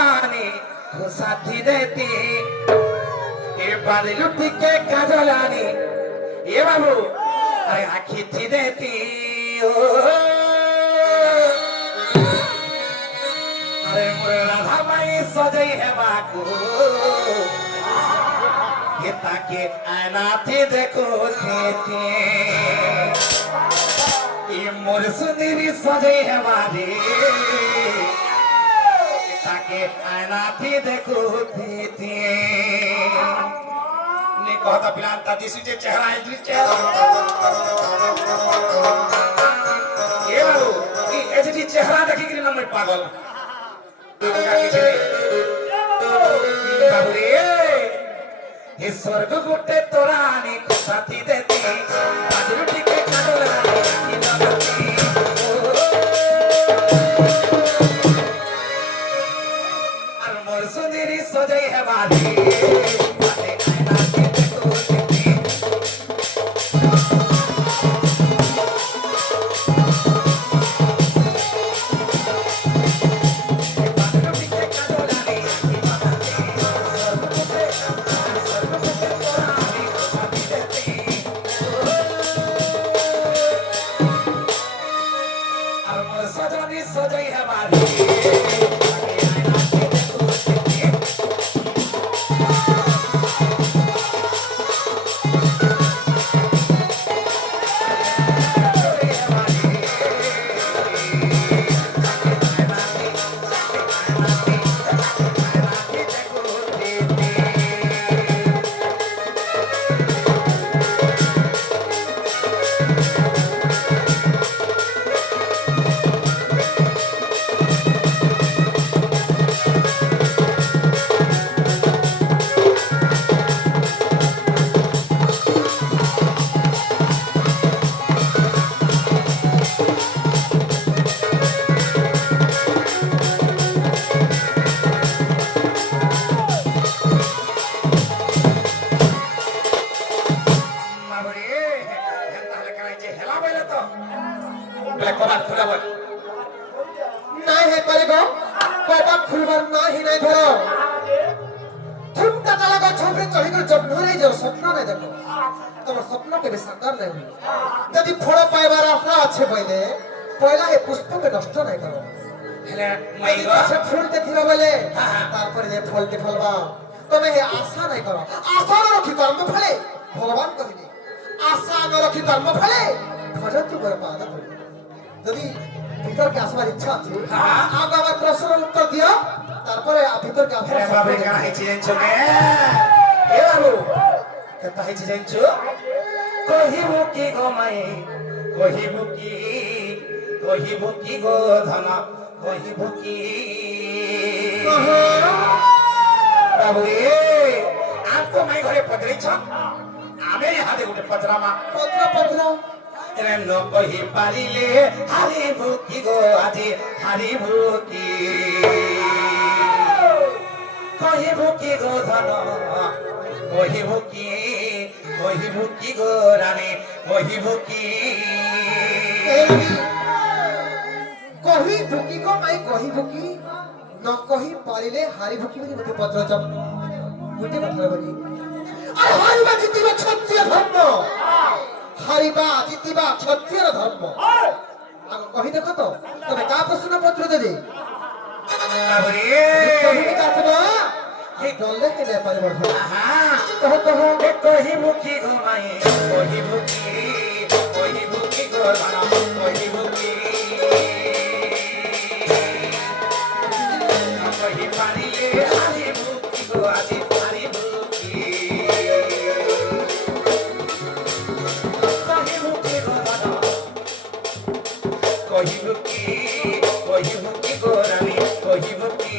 रानी साथी देती ये बादल के काजलानी ये बाबू अरे आखी थी देती अरे राधा माई सजई है बाकू ये ताके आना थी देखो थे ये मोर सुंदरी सजई है मारी ताके आना थी देखो थे ने कहता पिलान ताती सुचे चेहरा है जी चेहरा ये बाबू ये ऐसे जी चेहरा देखी कि ना मैं पागल बाबू रे ये स्वर्ग गुटे तोरानी साथी देती बादल के काजलानी सजई है बाली सजई है बाली यदि फल पाइबार आशा अच्छे पहले पहला ये पुष्प के नष्ट नहीं करो फूल देखा बेले फल के फलबा तुम ये आशा नहीं करो आशा न रखी कर्म फले भगवान कहले आशा न रखी कर्म फले भजन तू बर्बाद यदि भीतर के आसबार इच्छा अछि आप आबार प्रश्न उत्तर दियो तारपरे भीतर के आसबार बाबू का है चिंचो के ए बाबू कता है चिंचो कहिबुकी गो माई कहिबुकी गो धन कहिबुकी बाबू रे आपको माई घरे पधरी छ आमे हाते गुटे पत्रमा पत्र रे न कहि पारिले हारी भुकी गो आजी हारी भुकी कहिबुकी गो धन कहिबुकी गो रानी कहिबुकी गो माई कहिबुकी न कहि पारिले हारी भुकी बोली मते पत्र जप गुटे पत्र बोली अरे हारिबा जितिबा क्षत्रिय धर्म हारिबा जितिबा क्षत्रिय धर्म आग कहि देखो तो तमे का प्रश्न पत्र देली बाबरे कहि का सुनो हे डोले के ले परिवर्तन हां कहो कहिबुकी गो माई कहिबुकी गो धन कहिबुकी कहि पारिले हारी भुकी गो आजी हारी भुकी कहिबुकी गो धन कहिबुकी गो रानी कहिबुकी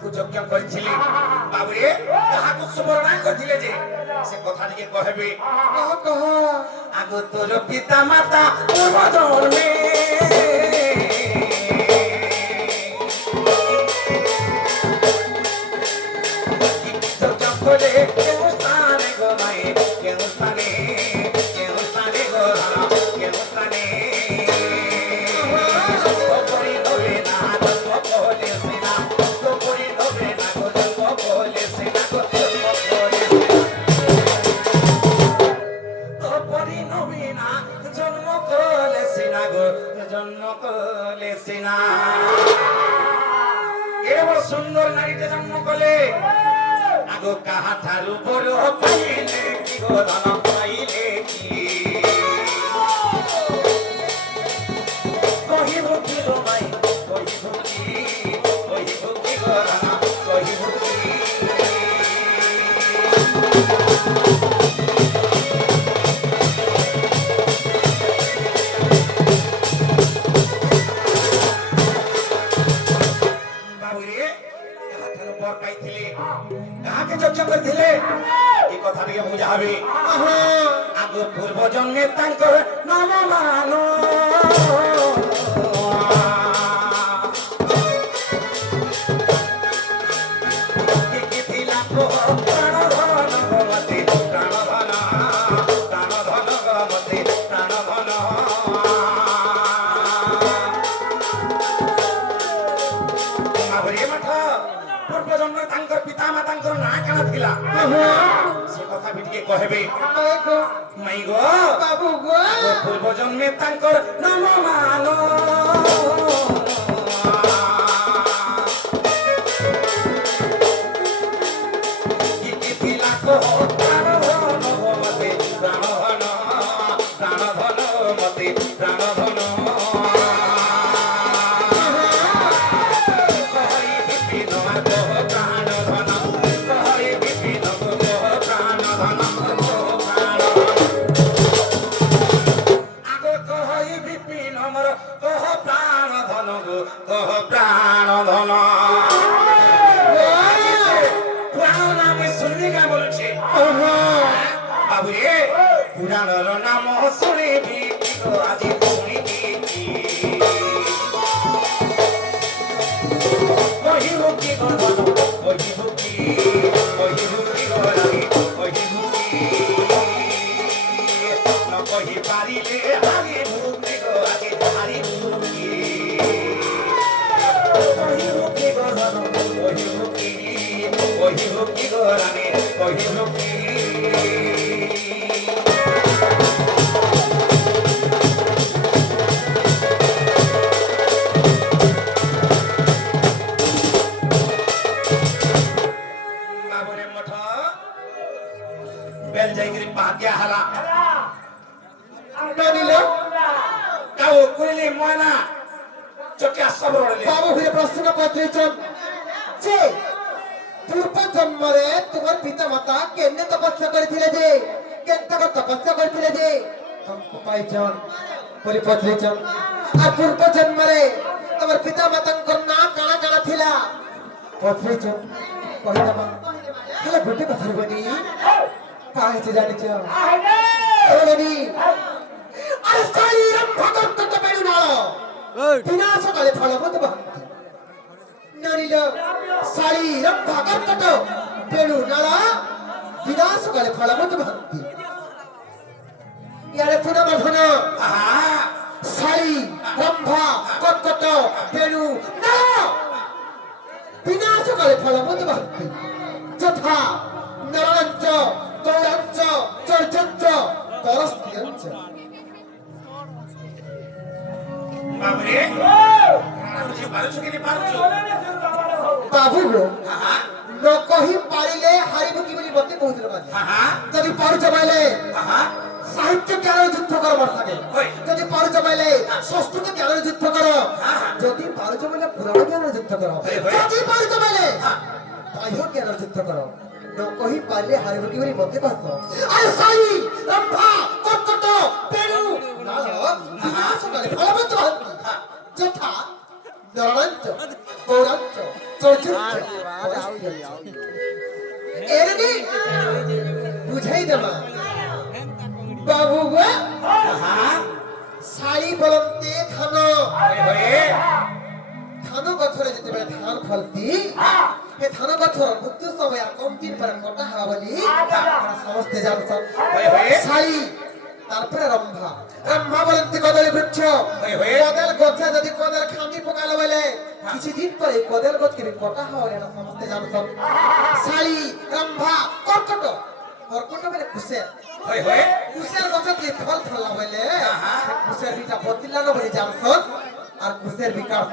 କାହାକୁ ଯଜ୍ଞ କରିଥିଲି ବାବୁରେ କାହାକୁ ସୁବର୍ଣ୍ଣା କରିଥିଲେ ଯେ ସେ କଥା ଟିକେ କହିବି କହ ଆଗ ତୋର ପିତା ମାତା ପୂର୍ବ ଜନ୍ମେ সুন্দর নারীতে জন্ম কলে আগ কাহাঠারু বড় পাইলে কি গো ধন পাইলে কি কহিব কি গো মাই কহিব কি গো ধন কহিব কি কাকে চর্চা করছিলে এই কথা ଟିକେ বুঝাবে আগ পূর্ব জন্মে তাঙ্কর নাম মানো সে কথা ভিটিকে কহেবে মাই গো বাবু গো পূর্ব জন্মে তাঙ্কর নাম মানো পুরাণর নাম শুনিবি আজি শুনিবি কহিব কি গরম কহিব কি গরম কহিব কি ন কহি পারিলে হারি ভুকি গো আজি হারি ভুকি কহিব কি গরম কহিব কি গরম কহিব কি বেল যাইগিরি পাতিয়া হালা নিল কাউ কইলি ময়না চটিয়া সব রড়লে বাবু হয়ে প্রশ্ন পত্রিচন যে পূর্ব জন্মরে তোমার পিতা মাতা কেনে তপস্যা করেছিলে যে কেনতক তপস্যা করেছিলে যে তোমাকে পাইছন বলি পত্রিচন আর পূর্ব জন্মরে তোমার পিতা মাতাঙ্কর না কানা কানা থিলা পত্রিচন কহিদবা হেলে গোটে কথা বনি কাহিছে জানিছ বলি আরে শরীরম ভগত তো বেড়ু না বিনাশ কালে ফল মত ভান্তি ননিল শরীরম ভগত তো বেড়ু না বিনাশ কালে ফল মত ভান্তি ইয়ারে পুনা মধন শাড়ি রম্ভা কটকট বেড়ু না বিনাশ কালে ফল মত ভান্তি যথা নরঞ্চ তৈরঞ্চ চর্চঞ্চ করস্তিয়ঞ্চ বাবরে বুঝি পারছো কি পারছো বাবু গো ন কহি পারিলে হারিব কি বলি মতে কହୁছিল বাজি যদি পারুছ বাইলে সাহিত্য জ্ঞানের যুদ্ধ কর বর্ষাকে যদি পারুছ বাইলে সংস্কৃত জ্ঞানের যুদ্ধ কর যদি পারুছ বাইলে পুরাণ জ্ঞানের যুদ্ধ কর যদি পারুছ বাইলে বাহ্য জ্ঞানের যুদ্ধ কর ন কহি পারিলে হারিব কি বলি মতে কহত আরে সাই রম্ভা কটকট পেরু নাল বিনাশ কালে ফলবন্ত যথা নরঞ্চ পৌরাঞ্চ এরনি বুঝাই দেবা বাবু গো শাড়ি বলতে ধান ধান গছরে যেতেବେଳେ ধান ফলতি ଏ ଧାନ ଗଛ ମୃତ୍ୟୁ ସମୟ କମ ଦିନ ପରେ କଟା ହବା ବୋଲି ସମସ୍ତେ ଜାଣୁଛନ୍ ଶାଳି ତାରପରେ ରମ୍ଭା ରମ୍ଭା ବୋଲନ୍ତି କଦଳୀ ବୃକ୍ଷ କଦଳ ଗଛ ଯଦି କଦଳ ଖାଣ୍ଡି ପକାଲ ବୋଲେ କିଛି ଦିନ ପରେ କଦଳ ଗଛ କେବେ କଟା ହବ ଏଟା ସମସ୍ତେ ଜାଣୁଛନ୍ ଶାଳି ରମ୍ଭା କର୍କଟ କର୍କଟ ବୋଲେ କୁଶେର কুশের গছ দিয়ে ফল ফলা বলে কুশের বিটা বদলান বলে জানছন আর কুশের বিকাশ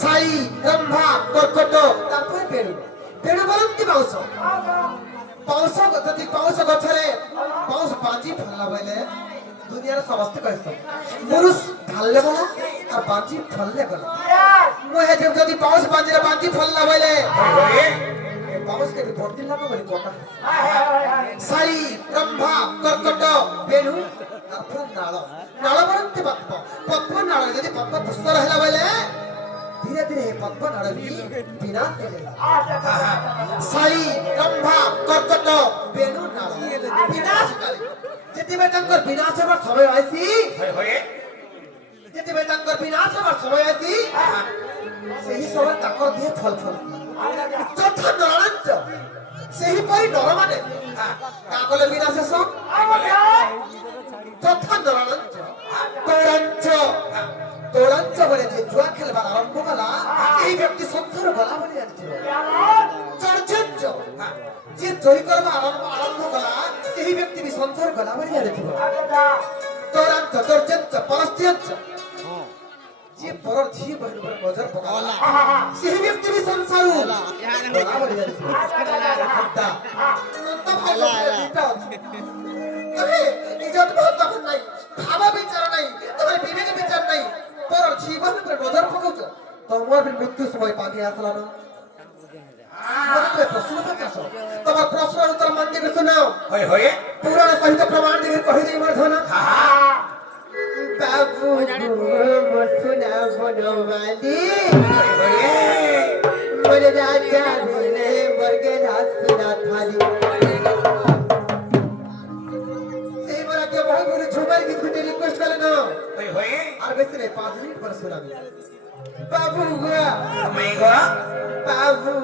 সাই রম্ভা কর্কট তারপরে পেড়ু পেড়ু বলନ୍ତି বাউস বাউস যদি বাউস গছরে বাউস বাজি ফলা বলে দুনিয়ার সমস্ত কইছ মুরুষ ঢাললে বলা আর বাজি ফললে বলা মোহে যদি বাউস বাজিরে বাজি ফললা বলে বাউস কে বদলান বলে কথা সাই রম্ভা কর্কট পেড়ু তারপর নাଳ নাଳ বলନ୍ତି পদ্ম পদ্ম নাଳ যদি পদ্ম পুষ্প রহিলা বলে ধীরে ধীরে পদ্ম নাଳ ବି বিনাশ ହେଲେ ସାଇ ରମ୍ଭା କର୍କଟ ବେଣୁ ନାଳ ବିନାଶ କଲେ ଯେତେବେଳେ ତାଙ୍କର ବିନାଶ ହେବାର ସମୟ ଆସି ଯେତେବେଳେ ତାଙ୍କର ବିନାଶ ହେବାର ସମୟ ଆସି ସେହି ସମୟ ତାଙ୍କର ଦେହ ଫଲ ଫଲ ଯଥା ନରାଞ୍ଚ ସେହିପରି ନରମାନେ କାଁ କଲେ ବିନାଶ ଶେଷ যথা নরাঞ্চ তৌরাঞ্চ তৌরাঞ্চ বলে যে জুয়া খেলবার আরম্ভ কলা এই ব্যক্তি সংসার গলা বলে জানিছিল চর্চঞ্চ যে জয়ী করবা আরম্ভ কলা এই ব্যক্তি বি সংসার গলা বলে জানিছিল তৌরাঞ্চ চর্চঞ্চ পরস্ত্যঞ্চ যে পরর ঝি বহির উপরে নজর পকালা সেই ব্যক্তি বি সংসার গলা বলে জানিছিল হত্যা তো ভালো এটা ইজ্জত বহুত নাই ভাবা বিচার নাই তোমার বিবেক বিচার নাই তোর জীবন উপরে নজর পকাউছ তোমার মৃত্যু সময় পাখি আসলা না মনে প্রশ্ন পচাস তোমার প্রশ্নের উত্তর মান দিবে শোনাও পুরাণ সহিত প্রমাণ দিবে কহি দেই মোর ধন বাবু মোর সোনা বনমালী মোর রাজা রে মর্গে রাসনা থালি झूमर गीत को रिक्वेस्ट कर लेना और वैसे नहीं 5 मिनट पर सुना दे बाबू गुआ मैं गुआ बाबू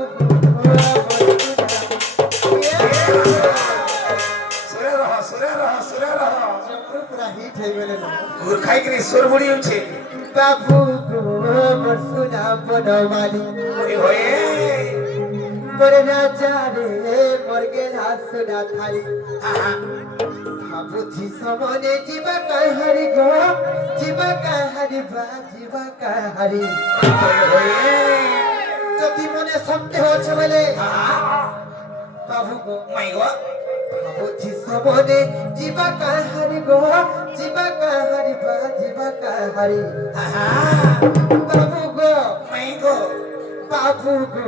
सुरे रहो पूरा हिट है गेले ना गुर खाई के सुर मुड़ी उछे बाबू गुआ मोर सुना बनवाली होए मोर राजा रे मोर के हासना थाली बुद्धि समने जीवा कहरी गो जीवा कहरी बा जीवा कहरी যদি মনে সন্দেহ আছে বলে বাবু গো মাই গো বুদ্ধি সমনে জীবা कहरी গো জীবা कहरी बा জীবা कहरी বাবু গো মাই গো বাবু গো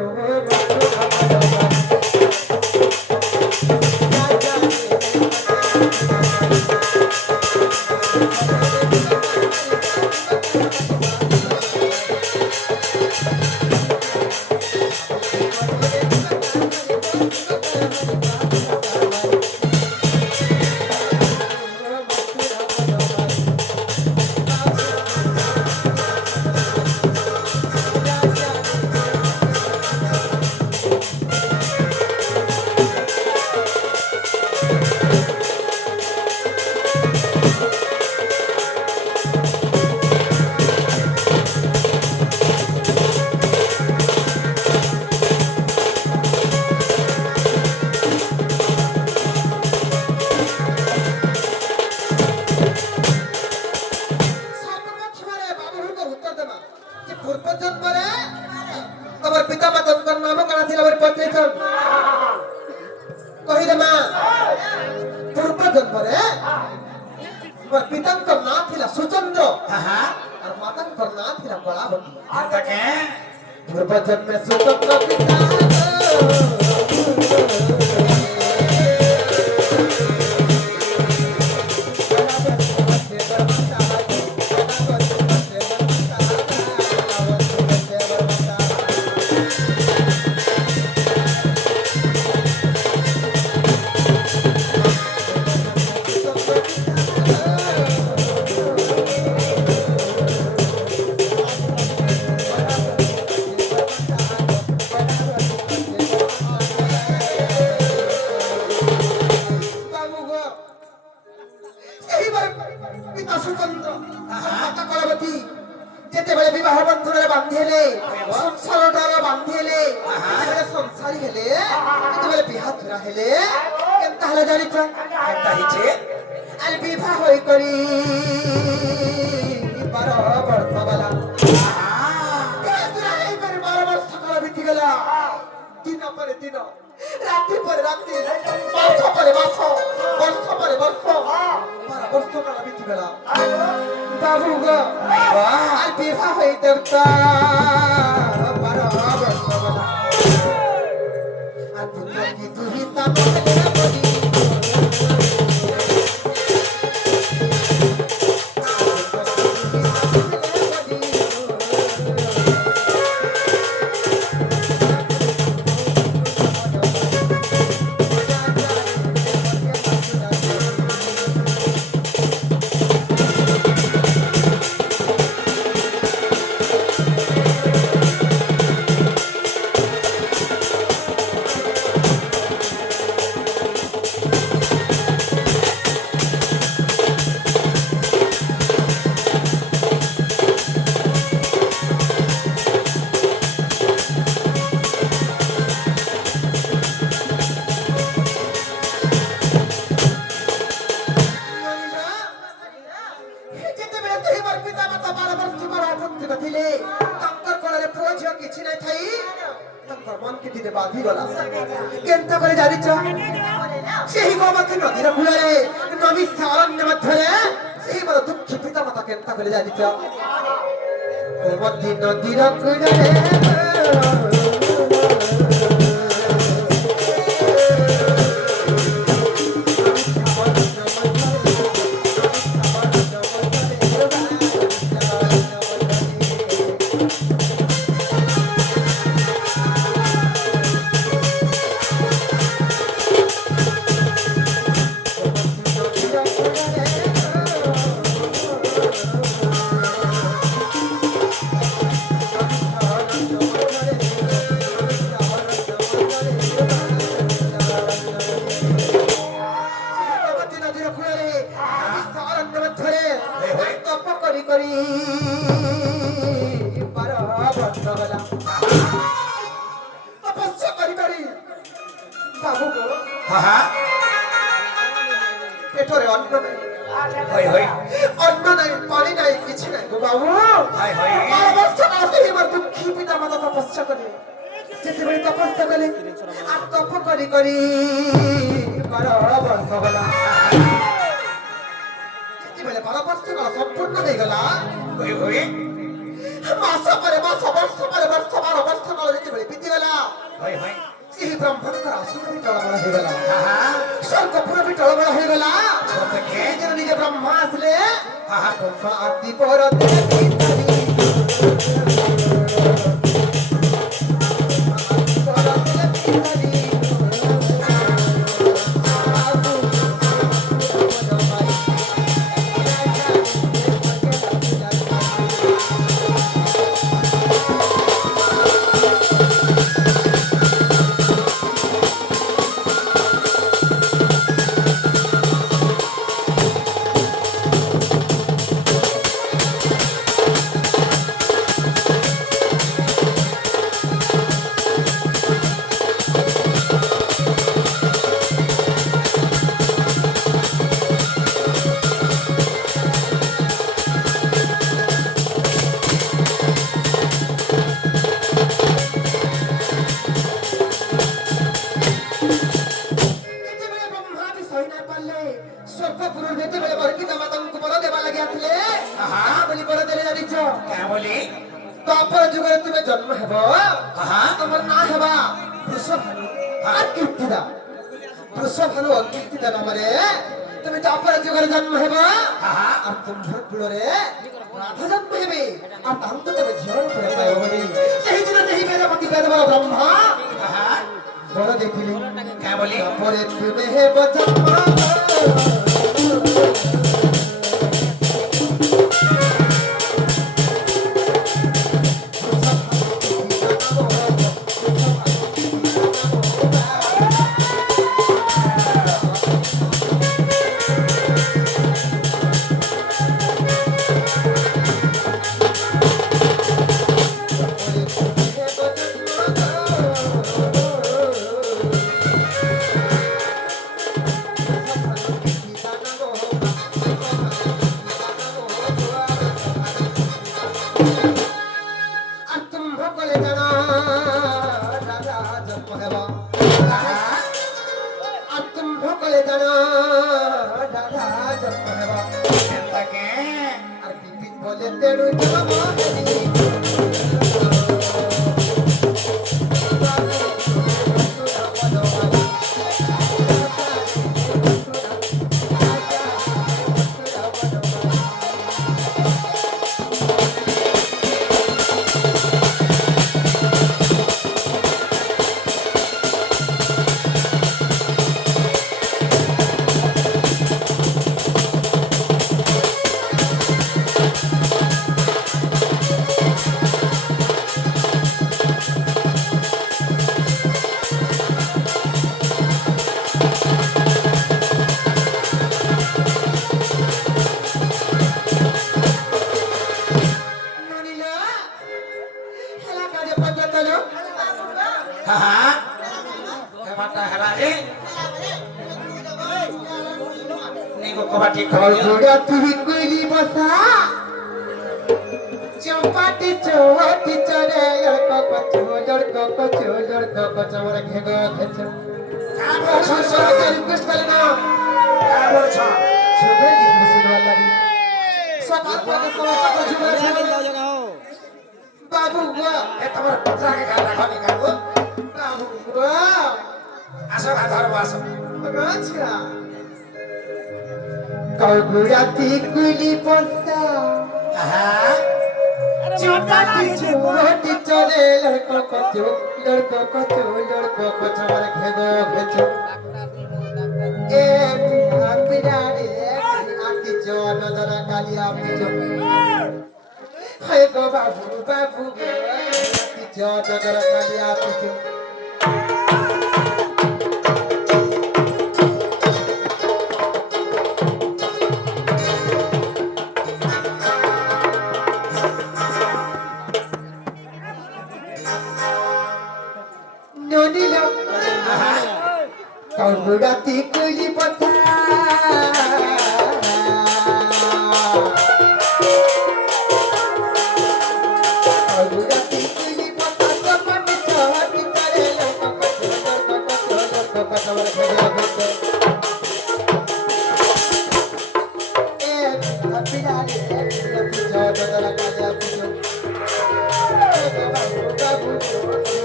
पितांकर ना थिला सुचंद्र और मातांकर ना थिला कलावती आतके पूर्व जन्म में सुचंद्र पिता ବାହାଘର ହେଲେ ଯେତେବେଳେ ବିହା ଧରା ହେଲେ କେନ୍ତା ହେଲା ଜାଣିଛ କେନ୍ତା ହେଇছে ଆରେ ବିବାହ ହୋଇ କରି 12 ବର୍ଷ ବାଲା ବିହା ଧରା ହେଇ କରି 12 ବର୍ଷ କାଳ ବିତିଗଲା ଦିନ ପରେ ଦିନ ରାତି ପରେ ରାତି ମାସ ପରେ ମାସ ବର୍ଷ ପରେ ବର୍ଷ 12 ବର୍ଷ କାଳ ବିତିଗଲା ବାବୁ গো আর বিবাহ হই দেবতা 12 ବର୍ଷ ବାଲା আর তুই তা বলে বলি କେନ୍ତା করে ଜାଣିଛ ସେହି ଗୋମତୀ ନଦୀର କୂଳରେ ନବିଷ୍ଠ ଅରଣ୍ୟ ମଧ୍ୟରେ ସେହି ମୋର ଦୁଃଖୀ ପିତା ମାତା କେନ୍ତା করে ଜାଣିଛ ଗୋମତୀ ନଦୀର କୂଳରେ পেটরে অন্ন নাই অন্ন নাই পানি নাই কিছু নাই গো বাবু দুঃখী পিতা মাতা তপস্যা করে যেতেବେଳେ তপস্যা কলে আর তপ করি করি 12 ବର୍ଷ গলা যেତେବେଳେ 12 ବର୍ଷ গলা সম্পূর্ণ হয়ে গলা মাস পরে মাস বর্ষ পরে বর্ষ 12 ବର୍ଷ গলা যেতেବେଳେ বিতি গলা ସେହି ବ୍ରହ୍ମାଙ୍କର ଆସନ ବି ଟଳମଳ ହେଇଗଲା ସ୍ୱର୍ଗପୁର ବି ଟଳମଳ ହେଇଗଲା ନିଜର ନିଜେ ବ୍ରହ୍ମା ଆସିଲେ ବ୍ରହ୍ମା ଆଦି ପର তারপরে যুগে তুমি জন্ম হেব তোমার না হেবা বৃষভানু আর কীর্তিদা বৃষভানু আর কীর্তিদা নামরে তুমি তারপরে যুগে জন্ম হেব আর তোমার কুলরে রাধা জন্ম হেবে আর তাহলে তুমি ঝিওর উপরে পাইব বলি সেই দিন সেই বেদপতি বেদবর ব্রহ্মা বড় দেখিলি বলি তারপরে তুমি হেব জন্ম জন্ম হেব আর তুমি কলে জানো রাধা জন্ম হেব এন্তাকে আর বিপিন বলে তেড়ু জন্ম হেবি হ্যাঁ এবারটা হেলা রে নিগো কবা ঠিক করে তুই কইলি বসা চৌপাটি চৌহাটি চরে লড়ক কচু লড়ক চমরে ঘেগ ঘেচ কাবো ছছ রিকোয়েস্ট করে না কাবো ছ ছবে গীত শুনবার লাগি সকাল থেকে সমস্ত ঝুমে ঝুমে বাবু গো এ তোমার পত্রাকে গালা খানি কাবো বাবু গো আসো গা ধরবো আসো আচ্ছা কৌগুড়াতি কুলি পস্তা হ্যাঁ চৌপাটি চৌহাটি চরে লড়ক কচু চমরে ঘেগ ঘেচ এ বিহারে আকি জন জরা কালিয়া পিজো হে গো বাবু বাবু গো আকি জন জরা কালিয়া পিজো ননিলো কৌগুড়াতি কুলি পথা কৌগুড়াতি কুলি পথা চপাটি চহাটি চরে লড়ক চমরে ঘেগ ঘেচ এ বিহারে আকি জন জরা কালিয়া পিজো বাবু বাবু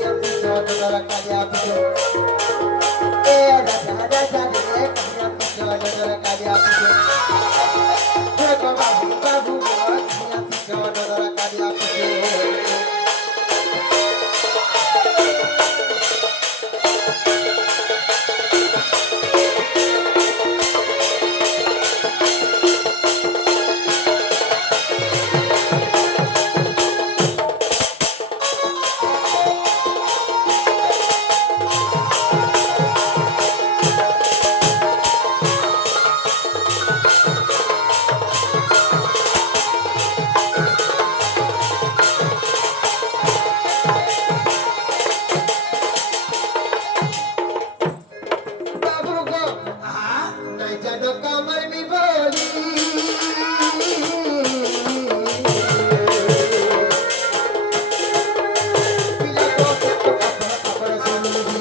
আকি জন জরা কালিয়া পিজো এ রাজা রাজা রে আকি জন জরা কালিয়া পিজো হে গো বাবু বাবু আকি জন জরা কালিয়া পিজো বাবু গো হ্যাঁ নাই জানো কামার বিবলি পিলা গো কাপড় শুনবি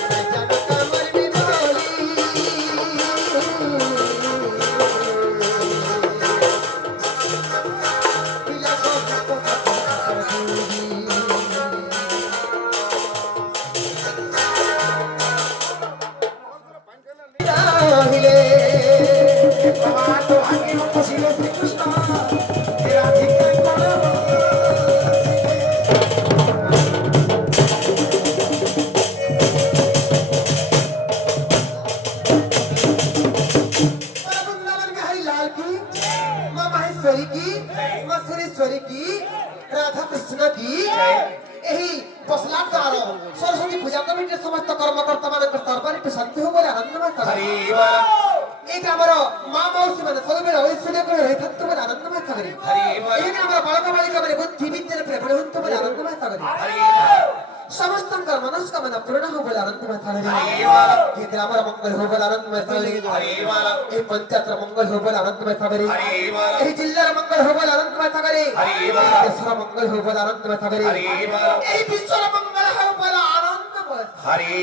নাই জানো কামার বিবলি পিলা গো কাপড় শুনবি চাহিলে বাবা তো ভাগ্য ছিল শ্রীকৃষ্ণ এরা ঠিক করে वृंदावन में हरि लाल की माँ माहेश्वरी की माँ सुरेश्वरी की राधा कृष्ण की यही बसलाट द्वारा सरस्वती पूजा कमिटी समस्त कर्मकर्ता मानक दरबारी शांति हो बोले आनंदमय হরি सागरी বল एक हमारा माँ मौसी माने सबे ऐश्वर्य করে হয়ে থাকতে বলে আনন্দময় সাগরী হরি বল এই আমরা বালক বালিকা মানে বুদ্ধি বিদ্যার প্রেরণা হতে বলে আনন্দময় সাগরী হরি বল সমস্তঙ্কর মনস্কামনা পূর্ণ হোক বলে আনন্দময় সাগরে হরি বল। এই গ্রামের মঙ্গল হোক বলে আনন্দময় সাগরে হরি বল। এই পঞ্চায়েতের মঙ্গল হোক বলে আনন্দময় সাগরে হরি বল। এই জিল্লার মঙ্গল হোক বলে আনন্দময় সাগরে হরি বল। দেশের মঙ্গল হোক বলে আনন্দময় সাগরে হরি বল। এই বিশ্বর মঙ্গল হোক বলে আনন্দময় হরি